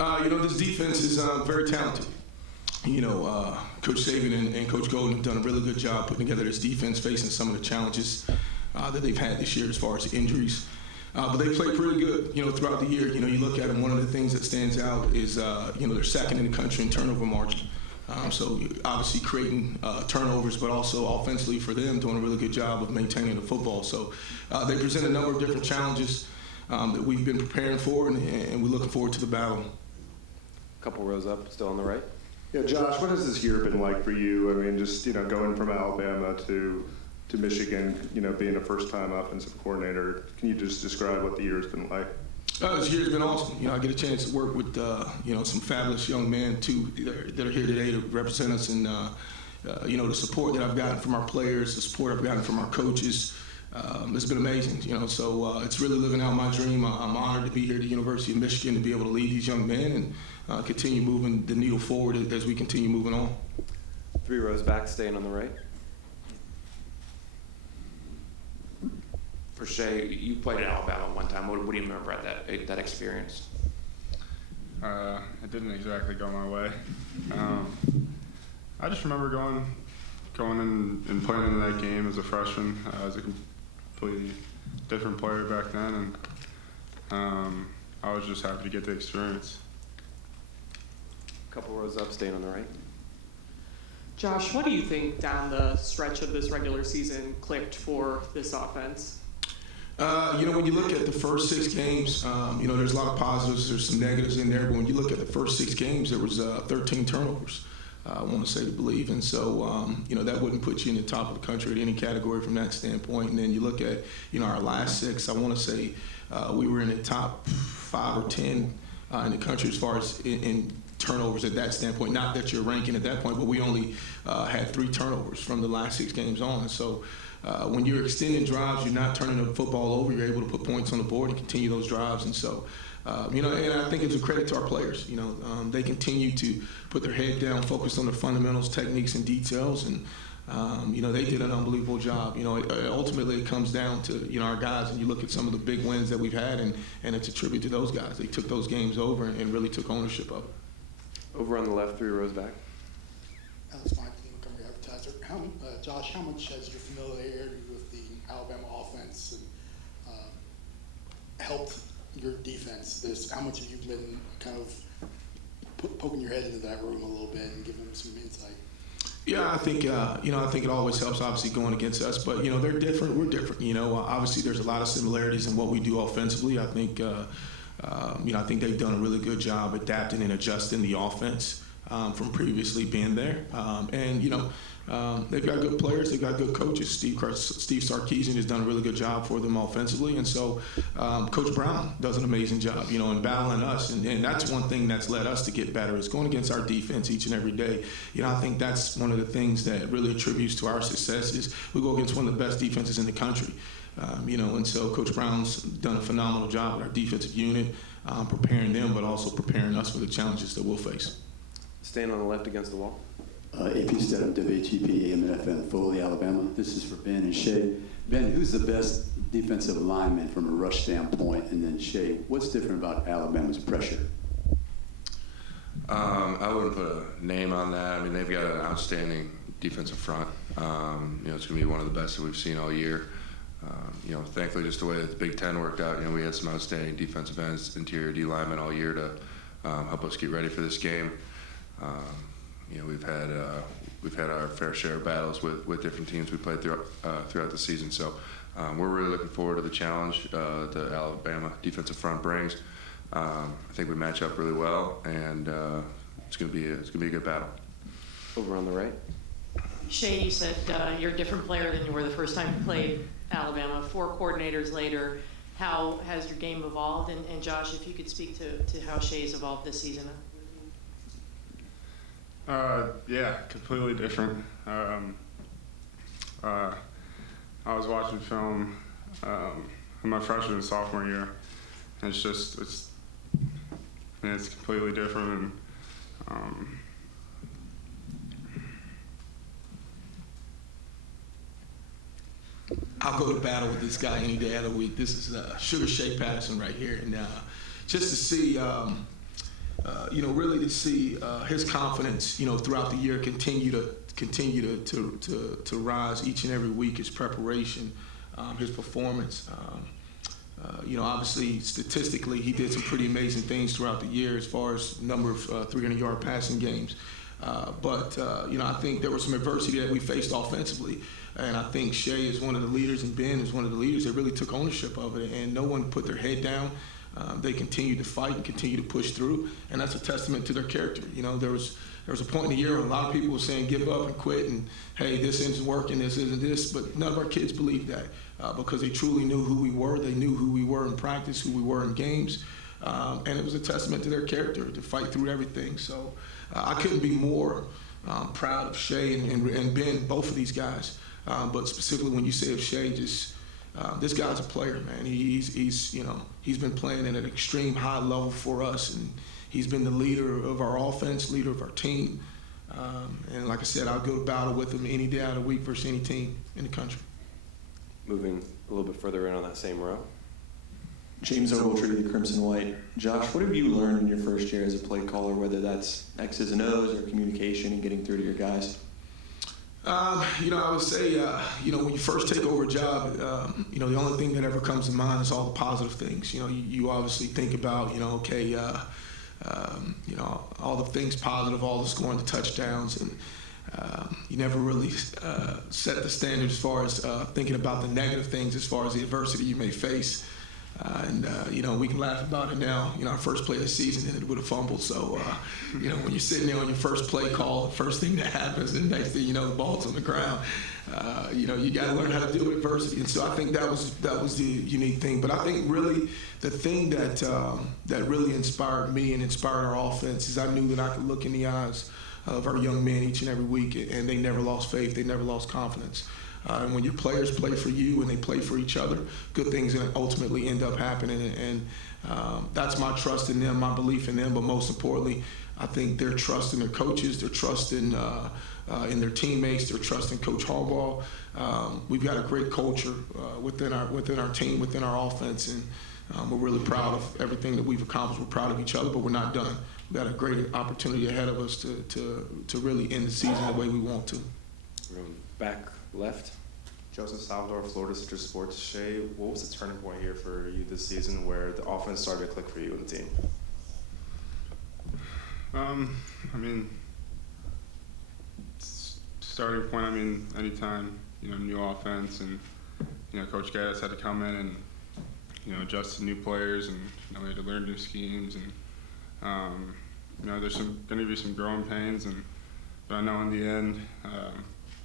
This defense is very talented. Coach Saban and Coach Golden have done a really good job putting together this defense, facing some of the challenges that they've had this year as far as injuries. But they play pretty good, throughout the year. You look at them, one of the things that stands out is, they're second in the country in turnover margin. So obviously creating turnovers, but also offensively for them doing a really good job of maintaining the football. So they present a number of different challenges that we've been preparing for, and we're looking forward to the battle. Couple rows up, still on the right. Yeah, Josh, what has this year been like for you? I mean, just, going from Alabama to Michigan, being a first-time offensive coordinator. Can you just describe what the year's been like? This year's been awesome. I get a chance to work with, some fabulous young men, too, that are here today to represent us. And, the support that I've gotten from our players, the support I've gotten from our coaches, it's been amazing. So it's really living out my dream. I'm honored to be here at the University of Michigan to be able to lead these young men and continue moving the needle forward as we continue moving on. 3 rows back, staying on the right. For Shea, you played at Alabama one time. What do you remember at that experience? It didn't exactly go my way. I just remember going in and playing in that game as a freshman. I was a completely different player back then, and I was just happy to get the experience. Couple rows up, staying on the right. Josh, what do you think down the stretch of this regular season clicked for this offense? When you look at the first 6 games, there's a lot of positives, there's some negatives in there, but when you look at the first 6 games, there was 13 turnovers, I want to say to believe. And so, that wouldn't put you in the top of the country at any category from that standpoint. And then you look at, our last 6, I want to say we were in the top 5 or 10 in the country as far as in turnovers at that standpoint. Not that you're ranking at that point, but we only had 3 turnovers from the last 6 games on. So when you're extending drives, you're not turning the football over. You're able to put points on the board and continue those drives. And so, and I think it's a credit to our players. They continue to put their head down, focus on the fundamentals, techniques, and details. And, they did an unbelievable job. Ultimately it comes down to, our guys, and you look at some of the big wins that we've had, and it's a tribute to those guys. They took those games over and really took ownership of it. Over on the left, 3 rows back. Alex Mike, Montgomery Advertiser. Josh, how much has your familiarity with the Alabama offense helped your defense? How much have you been kind of poking your head into that room a little bit and giving them some insight? Yeah, I think it always helps, obviously, going against us. But, they're different. We're different. Obviously there's a lot of similarities in what we do offensively. I think, I think they've done a really good job adapting and adjusting the offense from previously being there. They've got good players. They've got good coaches. Steve Sarkisian has done a really good job for them offensively. And so Coach Brown does an amazing job, in battling us. And that's one thing that's led us to get better is going against our defense each and every day. I think that's one of the things that really attributes to our success is we go against one of the best defenses in the country. And so Coach Brown's done a phenomenal job with our defensive unit, preparing them, but also preparing us for the challenges that we'll face. Staying on the left against the wall. AP Stedham, WHEP, AM and FM, Foley, Alabama. This is for Ben and Shea. Ben, who's the best defensive lineman from a rush standpoint? And then Shea, what's different about Alabama's pressure? I wouldn't put a name on that. I mean, they've got an outstanding defensive front. It's going to be one of the best that we've seen all year. Thankfully, just the way that the Big Ten worked out, we had some outstanding defensive ends, interior D linemen all year to help us get ready for this game. We've had our fair share of battles with different teams we played throughout the season. So we're really looking forward to the challenge the Alabama defensive front brings. I think we match up really well, and it's gonna be a good battle. Over on the right. Shea, you said you're a different player than you were the first time you played Alabama. 4 coordinators later, how has your game evolved? And Josh, if you could speak to how Shea's evolved this season. Yeah, completely different. I was watching film in my freshman and sophomore year, and it's completely different. And, I'll go to battle with this guy any day of the week. This is Sugar Shea Patterson right here, and just to see really to see his confidence, throughout the year continue to rise each and every week. His preparation, his performance. Obviously, statistically, he did some pretty amazing things throughout the year as far as number of 300-yard passing games. But I think there was some adversity that we faced offensively. And I think Shea is one of the leaders and Ben is one of the leaders that really took ownership of it. And no one put their head down. They continued to fight and continue to push through. And that's a testament to their character. There was a point in the year when a lot of people were saying give up and quit and, hey, this isn't working, this isn't this. But none of our kids believed that because they truly knew who we were. They knew who we were in practice, who we were in games. And it was a testament to their character to fight through everything. So I couldn't be more proud of Shea and Ben, both of these guys. But specifically when you say of Shea, just this guy's a player, man. He's been playing at an extreme high level for us, and he's been the leader of our offense, leader of our team. And like I said, I'll go to battle with him any day out of the week versus any team in the country. Moving a little bit further in on that same row. James Ogletree, the Crimson White. Josh, what have you learned in your first year as a play caller, whether that's X's and O's or communication and getting through to your guys? I would say, when you first take over a job, the only thing that ever comes to mind is all the positive things. You obviously think about, all the things positive, all the scoring, the touchdowns, and you never really set the standard as far as thinking about the negative things as far as the adversity you may face. We can laugh about it now. Our first play of the season ended with a fumble. So, when you're sitting there on your first play call, the first thing that happens, and next thing you know, the ball's on the ground. You got to learn how to deal with adversity. And so I think that was the unique thing. But I think really the thing that really inspired me and inspired our offense is I knew that I could look in the eyes of our young men each and every week, and they never lost faith. They never lost confidence. And when your players play for you and they play for each other, good things ultimately end up happening. And that's my trust in them, my belief in them. But most importantly, I think their trust in their coaches, their trust in their teammates, their trust in Coach Harbaugh. We've got a great culture within our team, within our offense, and we're really proud of everything that we've accomplished. We're proud of each other, but we're not done. We've got a great opportunity ahead of us to really end the season the way we want to. Back left. Joseph Salvador, Florida Citrus Sports. Shea, what was the turning point here for you this season where the offense started to click for you and the team? Starting point, anytime, new offense and, Coach Gaddis had to come in and, adjust to new players and, we had to learn new schemes and, there's going to be some growing pains but I know in the end,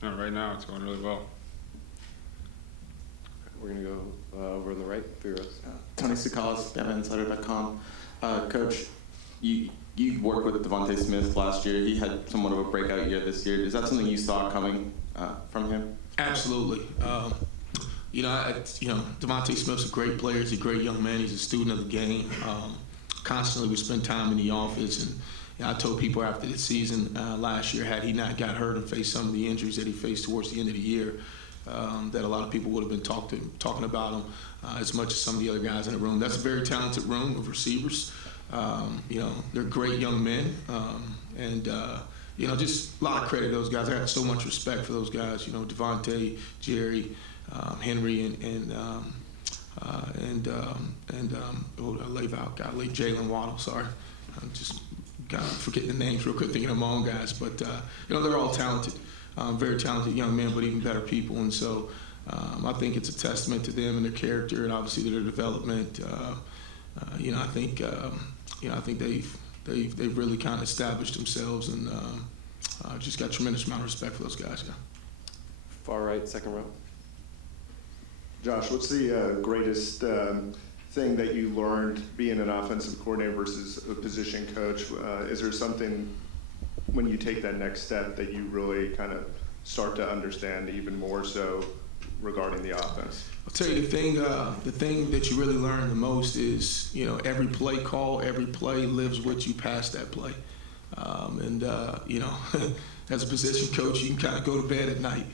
right now it's going really well. We're going to go over on the right, 3 rows. Tony Tsoukalas, BamaInsider.com. Coach, you worked with Devontae Smith last year. He had somewhat of a breakout year this year. Is that something you saw coming from him? Absolutely. Devontae Smith's a great player. He's a great young man. He's a student of the game. Constantly we spend time in the office, and I told people after the season last year, had he not got hurt and faced some of the injuries that he faced towards the end of the year, that a lot of people would have been talking about him as much as some of the other guys in the room. That's a very talented room of receivers. They're great young men, just a lot of credit to those guys. I have so much respect for those guys. Devontae, Jerry, Henry, and Jalen Waddle. Sorry, I'm just forgetting the names real quick, thinking of my own guys. But they're all talented, very talented young men, but even better people. And so I think it's a testament to them and their character, and obviously to their development. I think they've really kind of established themselves, and just got a tremendous amount of respect for those guys. Yeah. Far right, second row. Josh, what's the greatest thing that you learned being an offensive coordinator versus a position coach? Is there something when you take that next step that you really kind of start to understand even more so regarding the offense? I'll tell you the thing that you really learn the most is, every play call, every play lives with you past that play. As a position coach, you can kind of go to bed at night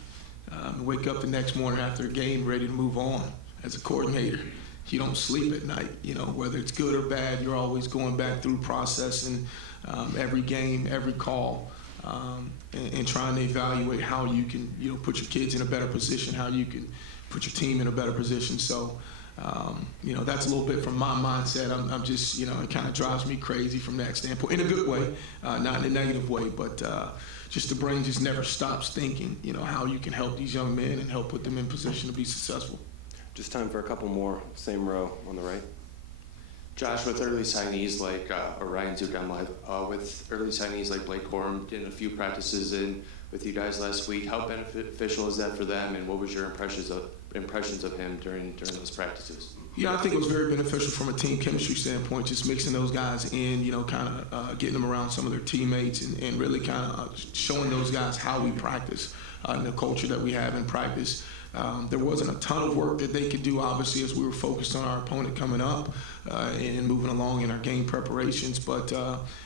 and wake up the next morning after a game ready to move on. As a coordinator, you don't sleep at night, whether it's good or bad, you're always going back through processing every game, every call, and trying to evaluate how you can, put your kids in a better position, how you can put your team in a better position. So, that's a little bit from my mindset. I'm just, it kind of drives me crazy from that standpoint, in a good way, not in a negative way, but just the brain just never stops thinking, how you can help these young men and help put them in position to be successful. Just time for a couple more. Same row on the right. Josh, with early signees like Ryan Zugamlive, with early signees like Blake Corum, did a few practices in with you guys last week. How beneficial is that for them, and what was your impressions of him during those practices? Yeah, I think it was very beneficial from a team chemistry standpoint, just mixing those guys in, kind of getting them around some of their teammates and really kind of showing those guys how we practice and the culture that we have in practice. There wasn't a ton of work that they could do, obviously, as we were focused on our opponent coming up and moving along in our game preparations, but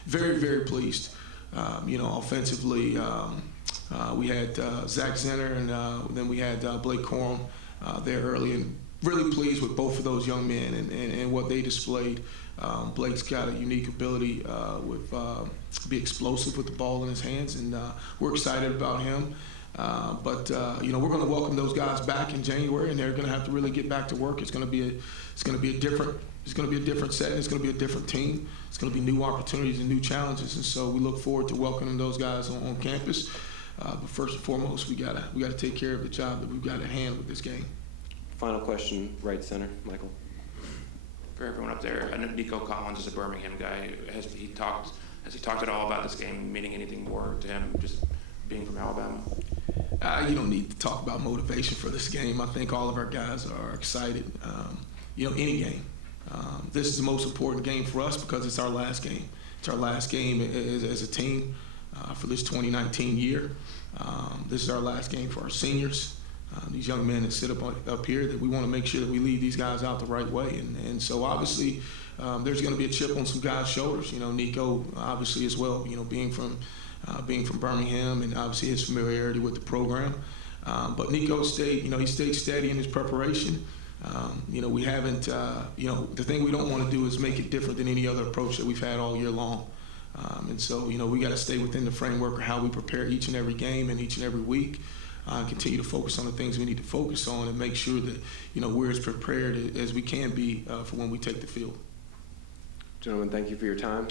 very, very pleased. Offensively, we had Zach Zenner and then we had Blake Corum there early, and really pleased with both of those young men and what they displayed. Blake's got a unique ability to be explosive with the ball in his hands, and we're excited about him. But we're going to welcome those guys back in January, and they're going to have to really get back to work. It's going to be a different setting. It's going to be a different team. It's going to be new opportunities and new challenges, and so we look forward to welcoming those guys on campus. But first and foremost, we gotta take care of the job that we've got at hand with this game. Final question, right center, Michael. For everyone up there, I know Nico Collins is a Birmingham guy. Has he talked at all about this game, meaning anything more to him, just being from Alabama? You don't need to talk about motivation for this game. I think all of our guys are excited. Any game. This is the most important game for us because it's our last game. It's our last game as a team for this 2019 year. This is our last game for our seniors. These young men that sit up here, that we want to make sure that we lead these guys out the right way. And so obviously there's going to be a chip on some guys' shoulders. Nico obviously as well, being from Birmingham and obviously his familiarity with the program. But Nico stayed steady in his preparation. We haven't, the thing we don't want to do is make it different than any other approach that we've had all year long. And so, we got to stay within the framework of how we prepare each and every game and each and every week. Continue to focus on the things we need to focus on and make sure that, we're as prepared as we can be for when we take the field. Gentlemen, thank you for your time.